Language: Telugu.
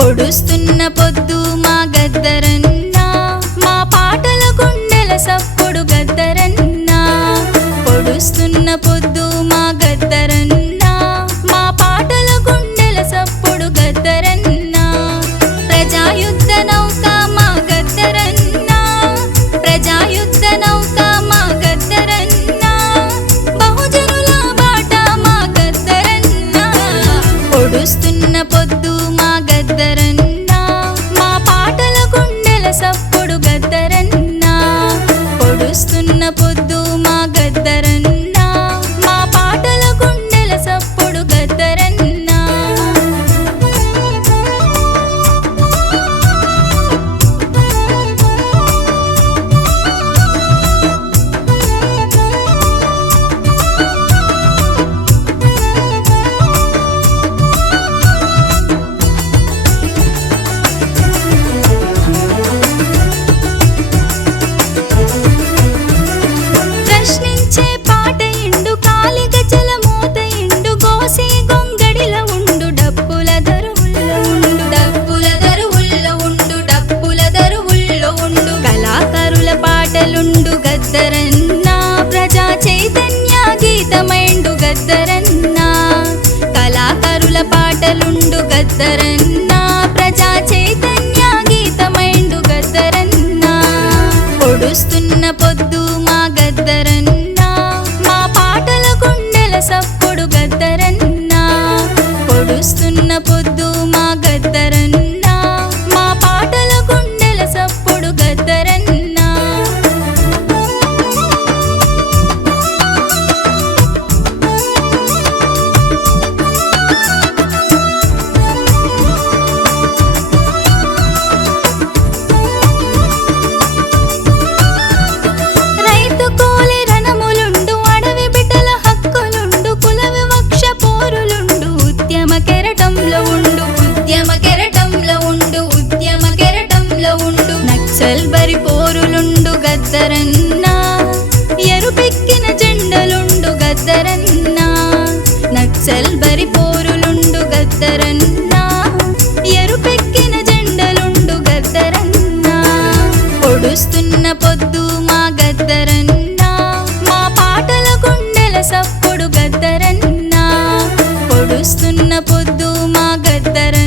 పొడుస్తున్న పొద్దు మా గద్దరన్నా, మా పాటల గుండెల సప్పుడు గద్దరన్నా. పొడుస్తున్న పొద్దు మా గద్దరన్నా, మా పాటల గుండెల సప్పుడు గద్దరన్నా. ప్రజాయుద్ధ నౌక మా గద్దరన్నా, ప్రజాయుద్ధ నౌక మా గద్దరన్నా. బహుజనుల బాట మా గద్దరన్నా. పొడుస్తున్న పొద్దు మా గద్దరన్నా, మా పాటల గుండెల సప్పుడు గద్దరన్నా. పొడుస్తున్న పొద్దు మా గద్దరన్నా, మా పాటల గుండెల సప్పుడు గద్దరన్నా. ప్రశ్నించే పాట ఇండు, కాలి గజల మోత ఇండు, గోసి గొంగడిల ఉండు, డప్పుల దరువుల్లో ఉండు, డప్పుల దరువుల్లో ఉండు, డప్పుల దరువుల్లో ఉండు. కళాకారుల పాటలుండు గద్దరన్నా, ప్రజా చైతన్య గీతమైండు గద్దరన్నా. కళాకారుల పాటలుండు గద్దరన్నా, ప్రజా చైతన్య గీతమైండు గద్దరన్నా. పొడుస్తున్న పొద్దు మా గద్దరన్నా, మా పాటల గుండెల సప్పుడు గద్దరన్నా. పొడుస్తున్న పొద్దు మా గద్దరన్నా, మా పాటల గుండెల సప్పుడు గద్దరన్నా. రైతు కూలి రణములుండు, అడవి బిడ్డల హక్కులుండు, కుల వివక్ష పోరులుండు, ఉద్యమ కెరటంలో ఉండు, ఉద్యమ కెరటంలో ఉండు, ఉద్యమ కెరటంలో ఉండు. నక్సల్ బరి పోరులుండు గద్దరన్నా, ఎరుపెక్కిన జెండలుండు గద్దరన్నా. నక్సల్ బరి పోరులుండు గద్దరన్నా, ఎరుపెక్కిన జెండలుండు గద్దరన్నా. పొడుస్తున్న పొద్దు మా గద్దరన్నా, మా పాటల గుండెల సప్పుడు గద్దరన్నా. పొడుస్తున్న పొద్దు మా గద్దరన్నా.